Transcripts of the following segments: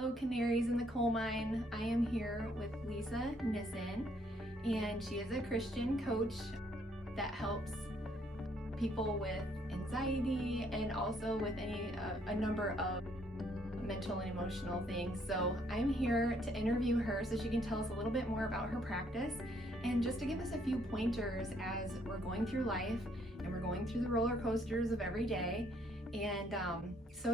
Hello, canaries in the coal mine. I am here with Lisa Nissen, and she is a Christian coach that helps people with anxiety and also with a number of mental and emotional things. So I'm here to interview her so she can tell us a little bit more about her practice and just to give us a few pointers as we're going through life and we're going through the roller coasters of every day. And so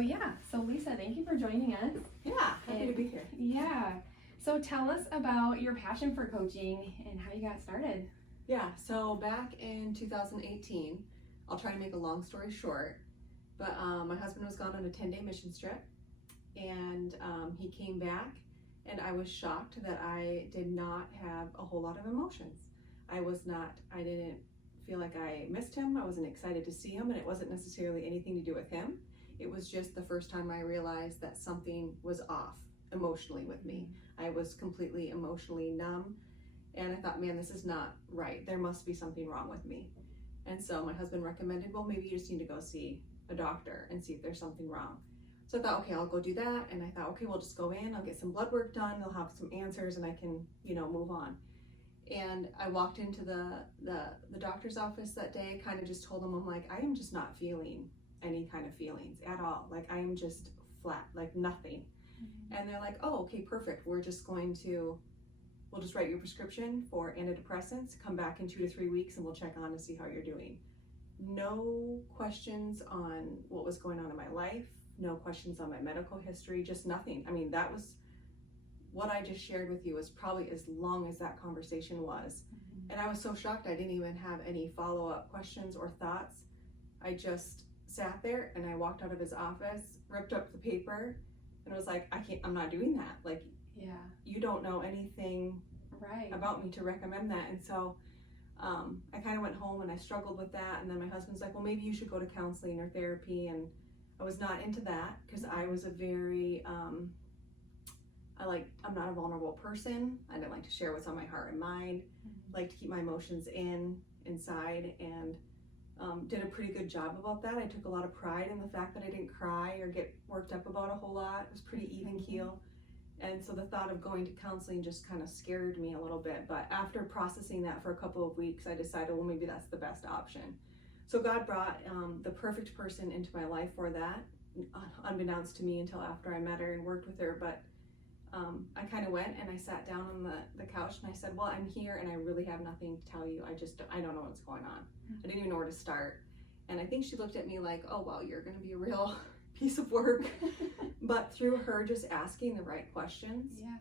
Lisa, thank you for joining us. Yeah, happy to be here. Yeah. So tell us about your passion for coaching and how you got started. Yeah, so back in 2018, I'll try to make a long story short, but my husband was gone on a 10-day mission trip, and he came back, and I was shocked that I did not have a whole lot of emotions. I didn't feel like I missed him. I wasn't excited to see him, and it wasn't necessarily anything to do with him. It was just the first time I realized that something was off emotionally with me. I was completely emotionally numb, and I thought, man, this is not right. There must be something wrong with me. And so my husband recommended, well, maybe you just need to go see a doctor and see if there's something wrong. So I thought, okay, I'll go do that. And I thought, okay, we'll just go in, I'll get some blood work done, they'll have some answers, and I can, move on. And I walked into the doctor's office that day, kind of just told him, I'm like, I am just not feeling any kind of feelings at all. Like, I am just flat, like nothing. Mm-hmm. And they're like, oh, okay, perfect. We'll just write your prescription for antidepressants, come back in 2 to 3 weeks, and we'll check on to see how you're doing. No questions on what was going on in my life, no questions on my medical history, just nothing. I mean, that was what I just shared with you was probably as long as that conversation was. Mm-hmm. And I was so shocked I didn't even have any follow-up questions or thoughts. I just sat there and I walked out of his office, ripped up the paper, and was like, I'm not doing that. Like, yeah, you don't know anything right about me to recommend that. And so I kind of went home and I struggled with that. And then my husband's like, well, maybe you should go to counseling or therapy. And I was not into that because I was a very, I'm not a vulnerable person. I didn't like to share what's on my heart and mind. Mm-hmm. Like to keep my emotions inside, and did a pretty good job about that. I took a lot of pride in the fact that I didn't cry or get worked up about a whole lot. It was pretty even keel. And so the thought of going to counseling just kind of scared me a little bit. But after processing that for a couple of weeks, I decided, well, maybe that's the best option. So God brought the perfect person into my life for that, unbeknownst to me until after I met her and worked with her. But I kind of went and I sat down on the couch and I said, well, I'm here and I really have nothing to tell you. I don't know what's going on. Mm-hmm. I didn't even know where to start. And I think she looked at me like, oh, well, you're going to be a real piece of work. But through her just asking the right questions, yeah.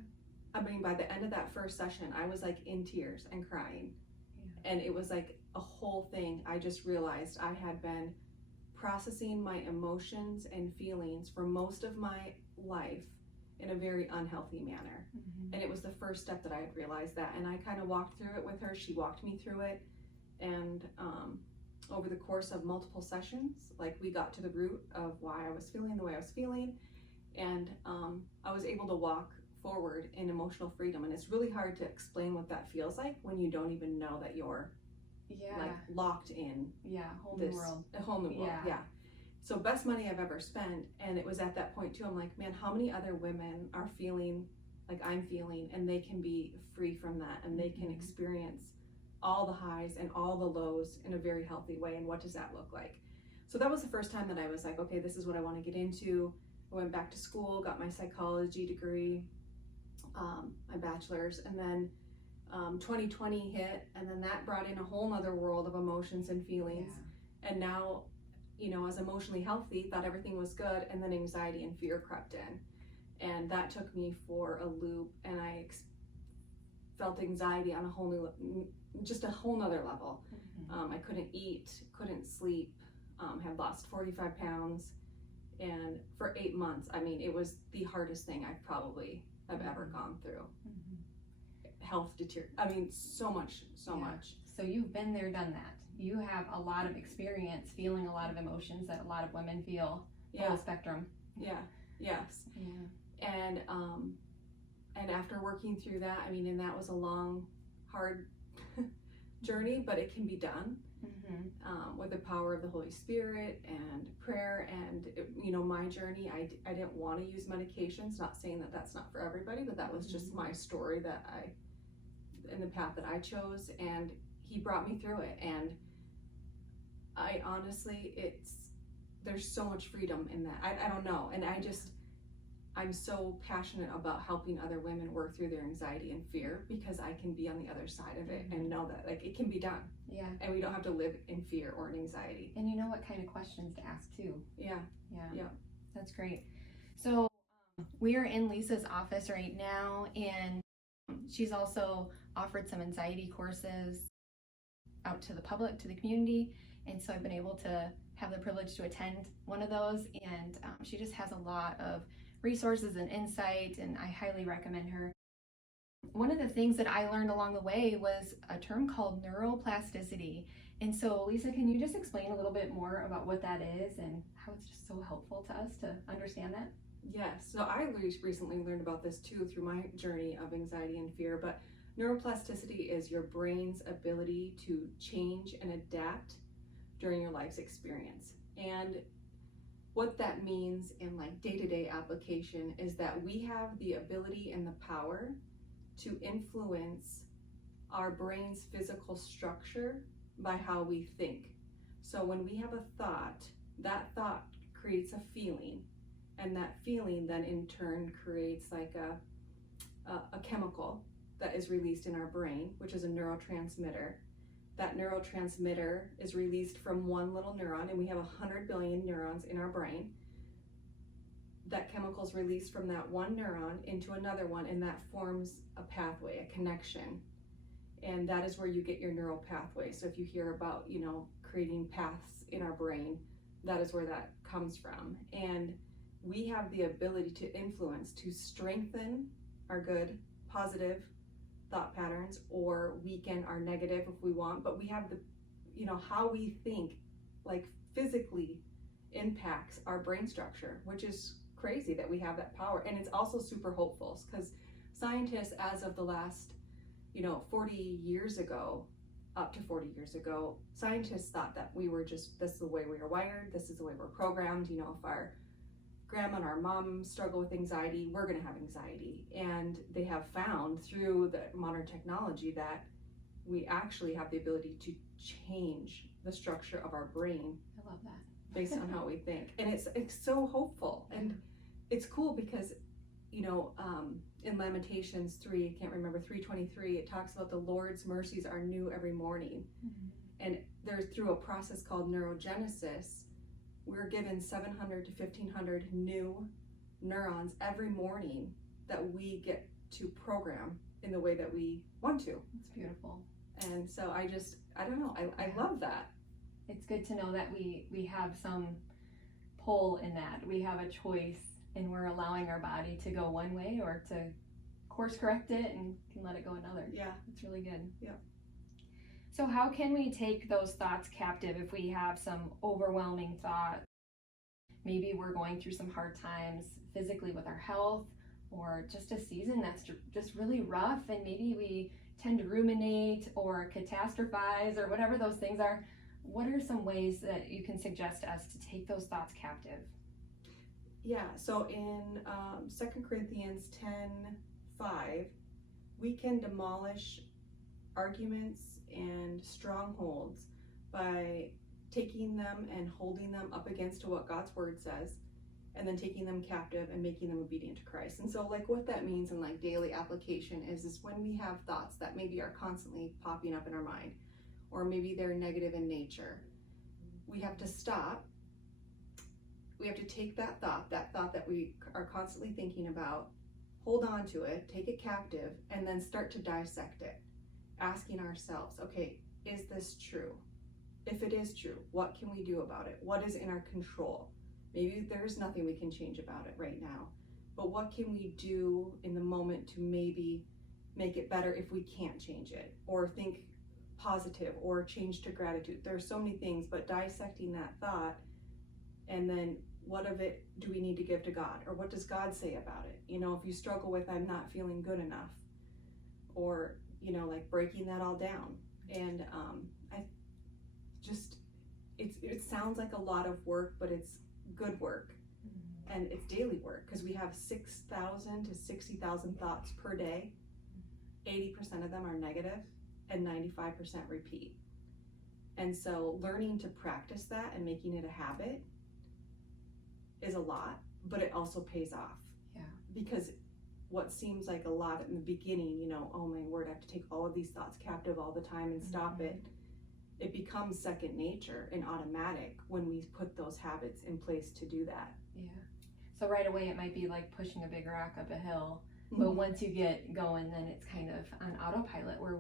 I mean, by the end of that first session, I was like in tears and crying. Yeah. And it was like a whole thing. I just realized I had been processing my emotions and feelings for most of my life in a very unhealthy manner. Mm-hmm. And it was the first step that I had realized that. And I kind of walked through it with her. She walked me through it. And over the course of multiple sessions, like, we got to the root of why I was feeling the way I was feeling. And I was able to walk forward in emotional freedom. And it's really hard to explain what that feels like when you don't even know that you're like locked in a whole new world. Yeah. So best money I've ever spent. And it was at that point too, I'm like, man, how many other women are feeling like I'm feeling, and they can be free from that, and they can experience all the highs and all the lows in a very healthy way. And what does that look like? So that was the first time that I was like, okay, this is what I want to get into. I went back to school, got my psychology degree, my bachelor's, and then 2020 hit, and then that brought in a whole nother world of emotions and feelings. Yeah. And now, I was emotionally healthy, thought everything was good, and then anxiety and fear crept in. And that took me for a loop, and I felt anxiety on a whole nother level. Mm-hmm. I couldn't eat, couldn't sleep, had lost 45 pounds. And for 8 months, I mean, it was the hardest thing I've ever gone through. Mm-hmm. Health deterioration. I mean, so much. So you've been there, done that. You have a lot of experience feeling a lot of emotions that a lot of women feel. Full spectrum. Yeah. Yes. Yeah. And after working through that, I mean, and that was a long, hard journey, but it can be done. with the power of the Holy Spirit and prayer. And my journey, I didn't want to use medications, not saying that that's not for everybody, but that was just my story and the path that I chose, and he brought me through it. And I honestly, there's so much freedom in that. I don't know. And I'm so passionate about helping other women work through their anxiety and fear, because I can be on the other side of it and know that it can be done. Yeah. And we don't have to live in fear or in anxiety. And you know what kind of questions to ask too. Yeah. That's great. So we are in Lisa's office right now, and she's also offered some anxiety courses out to the public, to the community. And so I've been able to have the privilege to attend one of those, and she just has a lot of resources and insight, and I highly recommend her. One of the things that I learned along the way was a term called neuroplasticity. And so Lisa, can you just explain a little bit more about what that is and how it's just so helpful to us to understand that? Yes, so I recently learned about this too through my journey of anxiety and fear, but neuroplasticity is your brain's ability to change and adapt during your life's experience. And what that means in day-to-day application is that we have the ability and the power to influence our brain's physical structure by how we think. So when we have a thought, that thought creates a feeling, and that feeling then in turn creates a chemical that is released in our brain, which is a neurotransmitter. That neurotransmitter is released from one little neuron, and we have 100 billion neurons in our brain. That chemical is released from that one neuron into another one, and that forms a pathway, a connection. And that is where you get your neural pathway. So if you hear about, creating paths in our brain, that is where that comes from. And we have the ability to influence, to strengthen our good, positive thought patterns, or weaken our negative if we want. But we have how we think physically impacts our brain structure, which is crazy that we have that power. And it's also super hopeful, because scientists, as of the last 40 years ago, up to 40 years ago, scientists thought that we were just, this is the way we are wired, this is the way we're programmed. If our grandma and our mom struggle with anxiety, we're going to have anxiety. And they have found through the modern technology that we actually have the ability to change the structure of our brain. I love that. Based on how we think. And it's so hopeful. And it's cool because, in Lamentations 3, I can't remember, 3:23, it talks about the Lord's mercies are new every morning. And there's, through a process called neurogenesis, we're given 700 to 1,500 new neurons every morning that we get to program in the way that we want to. It's beautiful. And so I don't know, I love that. It's good to know that we have some pull in that. We have a choice, and we're allowing our body to go one way or to course correct it and can let it go another. Yeah. It's really good. Yeah. So how can we take those thoughts captive if we have some overwhelming thoughts? Maybe we're going through some hard times physically with our health, or just a season that's just really rough, and maybe we tend to ruminate or catastrophize or whatever those things are. What are some ways that you can suggest to us to take those thoughts captive? Yeah, so in 2 Corinthians 10:5, we can demolish arguments and strongholds by taking them and holding them up against to what God's word says, and then taking them captive and making them obedient to Christ. And so what that means in daily application is when we have thoughts that maybe are constantly popping up in our mind, or maybe they're negative in nature, we have to stop. We have to take that thought that we are constantly thinking about, hold on to it, take it captive, and then start to dissect it, asking ourselves, okay, is this true? If it is true, what can we do about it? What is in our control? Maybe there's nothing we can change about it right now, but what can we do in the moment to maybe make it better if we can't change it, or think positive, or change to gratitude? There are so many things, but dissecting that thought, and then what of it do we need to give to God, or what does God say about it? If you struggle with, I'm not feeling good enough, or breaking that all down. And just, it sounds like a lot of work, but it's good work. And it's daily work, because we have 6,000 to 60,000 thoughts per day. 80% of them are negative and 95% repeat. And so learning to practice that and making it a habit is a lot, but it also pays off. Yeah. Because what seems like a lot in the beginning, you know, oh my word, I have to take all of these thoughts captive all the time and stop it. It becomes second nature and automatic when we put those habits in place to do that. Yeah. So right away it might be like pushing a big rock up a hill, but once you get going, then it's kind of on autopilot where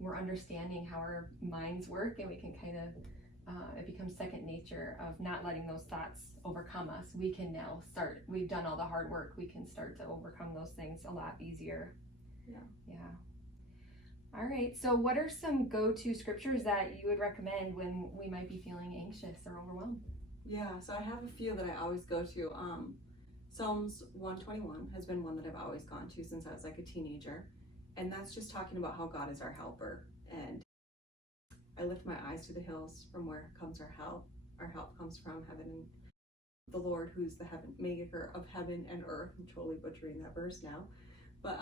we're understanding how our minds work, and we can kind of, it becomes second nature of not letting those thoughts overcome us. We can now start, we've done all the hard work, we can start to overcome those things a lot easier. Yeah. All right, so what are some go-to scriptures that you would recommend when we might be feeling anxious or overwhelmed? Yeah, so I have a few that I always go to. Psalms 121 has been one that I've always gone to since I was like a teenager. And that's just talking about how God is our helper. And I lift my eyes to the hills, from where comes our help. Our help comes from heaven and the Lord, who's the maker of heaven and earth. I'm totally butchering that verse now. But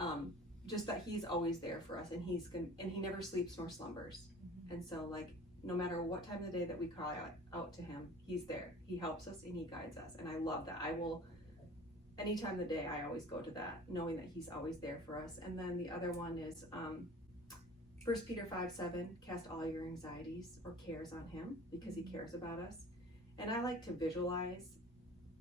just that he's always there for us, and he never sleeps nor slumbers. And so, like, no matter what time of the day that we cry out to him, he's there. He helps us and he guides us. And I love that. I will, any time of the day, I always go to that, knowing that he's always there for us. And then the other one is 1 Peter 5:7, cast all your anxieties or cares on him, because he cares about us. And I like to visualize,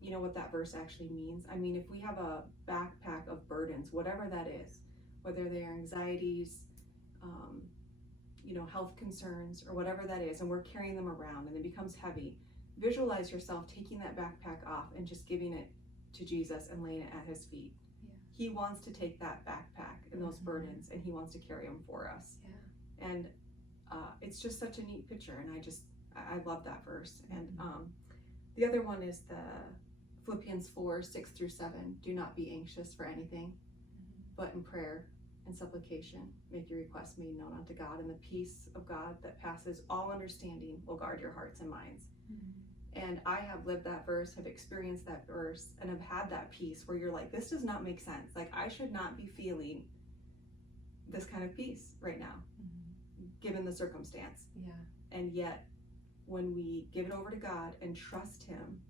you know, what that verse actually means. I mean, if we have a backpack of burdens, whatever that is, whether they're anxieties, you know, health concerns, or whatever that is, and we're carrying them around and it becomes heavy, visualize yourself taking that backpack off and just giving it to Jesus and laying it at his feet. Yeah. He wants to take that backpack and those burdens, and he wants to carry them for us. Yeah. And it's just such a neat picture, and I love that verse. And the other one is the Philippians 4:6-7. Do not be anxious for anything, but in prayer and supplication, make your requests made known unto God, and the peace of God that passes all understanding will guard your hearts and minds. And I have lived that verse, have experienced that verse, and have had that peace where you're like, this does not make sense. Like, I should not be feeling this kind of peace right now, given the circumstance. Yeah. And yet, when we give it over to God and trust him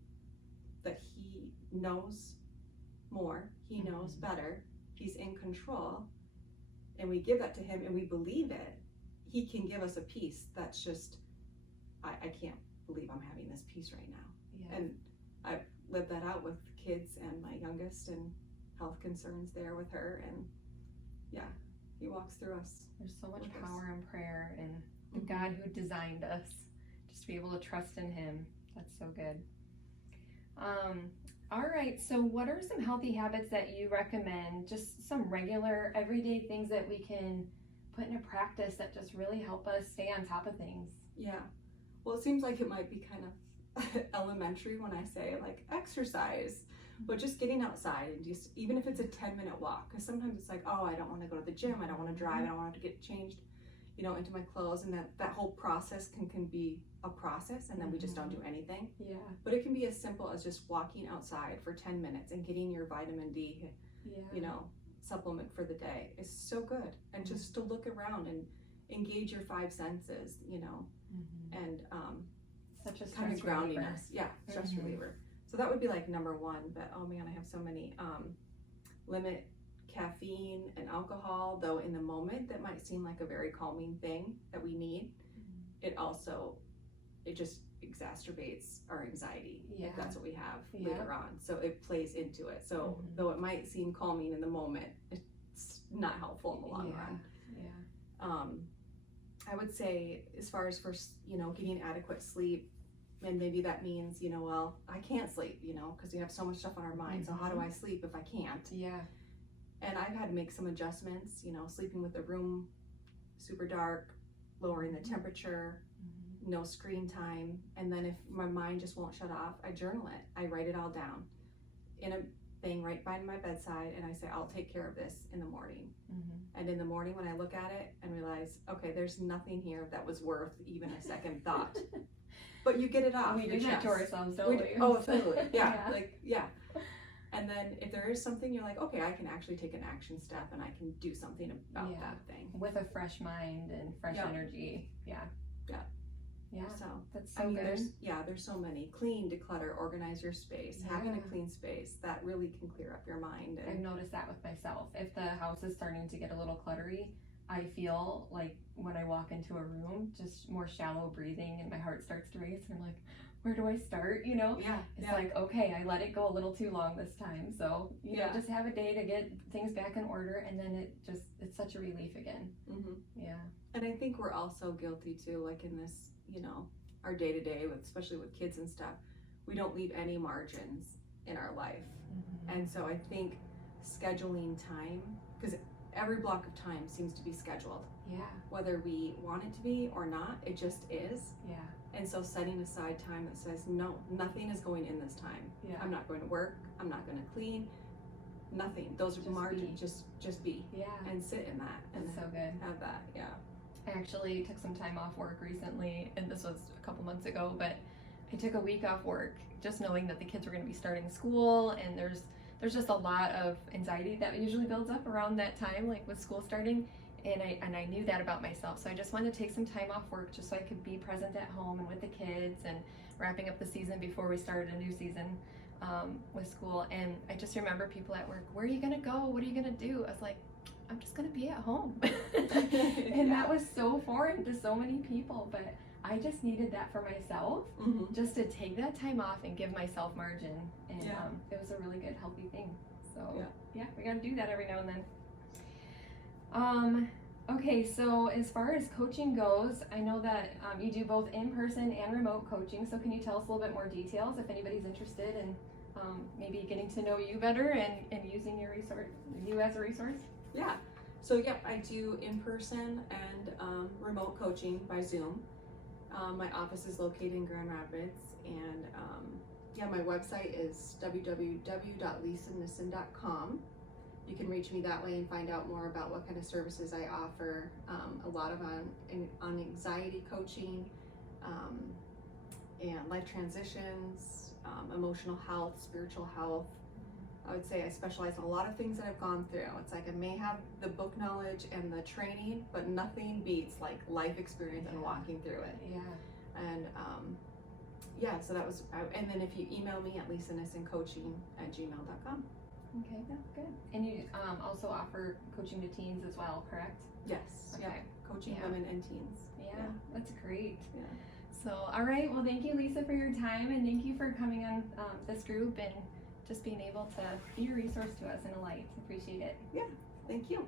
that he knows more, he knows better, he's in control, and we give that to him and we believe it, he can give us a peace that's just, I can't believe I'm having this peace right now. Yeah. And I've lived that out with kids and my youngest, and health concerns there with her, and yeah, he walks through us. There's so much power in prayer, and the God who designed us, just to be able to trust in him. That's so good. All right, so what are some healthy habits that you recommend? Just some regular, everyday things that we can put into practice that just really help us stay on top of things. Yeah. Well, it seems like it might be kind of elementary when I say like exercise, but just getting outside and just, even if it's a 10-minute walk, because sometimes it's like, oh, I don't want to go to the gym, I don't want to drive, I don't want to get changed, you know, into my clothes, and that whole process can be a process, and then we just don't do anything. Yeah. But it can be as simple as just walking outside for 10 minutes and getting your vitamin D, you know, supplement for the day is so good. And just to look around and engage your 5 senses, you know, and such a kind of grounding reliever. us. Yeah, stress reliever. So that would be like number one. But oh man, I have so many. Limit caffeine and alcohol, though in the moment that might seem like a very calming thing that we need. It just exacerbates our anxiety. Yeah. If that's what we have later on. So it plays into it. So though it might seem calming in the moment, it's not helpful in the long run. Yeah. I would say, as far as for, you know, getting adequate sleep, and maybe that means, you know, well, I can't sleep, you know, because we have so much stuff on our mind. So how do I sleep if I can't? Yeah. And I've had to make some adjustments, you know, sleeping with the room super dark, lowering the temperature, no screen time. And then if my mind just won't shut off, I journal it. I write it all down in thing right by my bedside, and I say, I'll take care of this in the morning. And in the morning when I look at it and realize, okay, there's nothing here that was worth even a second thought. But you get it off. We your do that to chest. ourselves, don't we? Oh, totally. Yeah. Yeah. Like, yeah. And then if there is something you're like, okay, I can actually take an action step and I can do something about Yeah. that thing. With a fresh mind and fresh Yeah. energy. Yeah. Yeah. Yeah. So That's so I mean, good. there's so many. Clean, declutter, organize your space. Having a Yeah. clean space, that really can clear up your mind. I've And noticed that with myself. If the house is starting to get a little cluttery, I feel like when I walk into a room, just more shallow breathing and my heart starts to race and I'm like, where do I start? You know? yeah, It's yeah, like, okay, I let it go a little too long this time. So, you know, Yeah. just have a day to get things back in order and then it's such a relief again. Yeah. And I think we're also guilty too, like in this, our day to day, especially with kids and stuff, we don't leave any margins in our life. And so I think scheduling time, because every block of time seems to be scheduled, Yeah. whether we want it to be or not, it just is. Yeah. And so setting aside time that says, no, nothing is going in this time. Yeah. I'm not going to work, I'm not going to clean, nothing. Those are Just margins, just be Yeah. and sit in that and That's so good. have that, yeah. I actually took some time off work recently, and this was a couple months ago, but I took a week off work just knowing that the kids were going to be starting school, and there's just a lot of anxiety that usually builds up around that time, like with school starting, and I knew that about myself, so I just wanted to take some time off work just so I could be present at home and with the kids and wrapping up the season before we started a new season with school. And I just remember people at work, where are you going to go? What are you going to do? I was like, I'm just gonna be at home. And that was so foreign to so many people, but I just needed that for myself, just to take that time off and give myself margin, and it was a really good healthy thing. So yeah, we gotta do that every now and then. Okay, so as far as coaching goes, I know that you do both in-person and remote coaching, so can you tell us a little bit more details if anybody's interested in maybe getting to know you better and using you as a resource? Yeah. So I do in-person and remote coaching by Zoom. My office is located in Grand Rapids, and my website is www.nissen.com. You can reach me that way and find out more about what kind of services I offer. A lot of on anxiety coaching, and life transitions, emotional health, spiritual health. I would say I specialize in a lot of things that I've gone through. It's like I may have the book knowledge and the training, but nothing beats like life experience and walking through it. Yeah. And so that was, and then if you email me at lisanissencoaching@gmail.com. Okay, that's good. And you also offer coaching to teens as well, correct? Yes. Okay. Coaching women and teens. Yeah, that's great. Yeah. So, all right. Well, thank you, Lisa, for your time, and thank you for coming on this group and just being able to be a resource to us and a light. Appreciate it. Yeah. Thank you.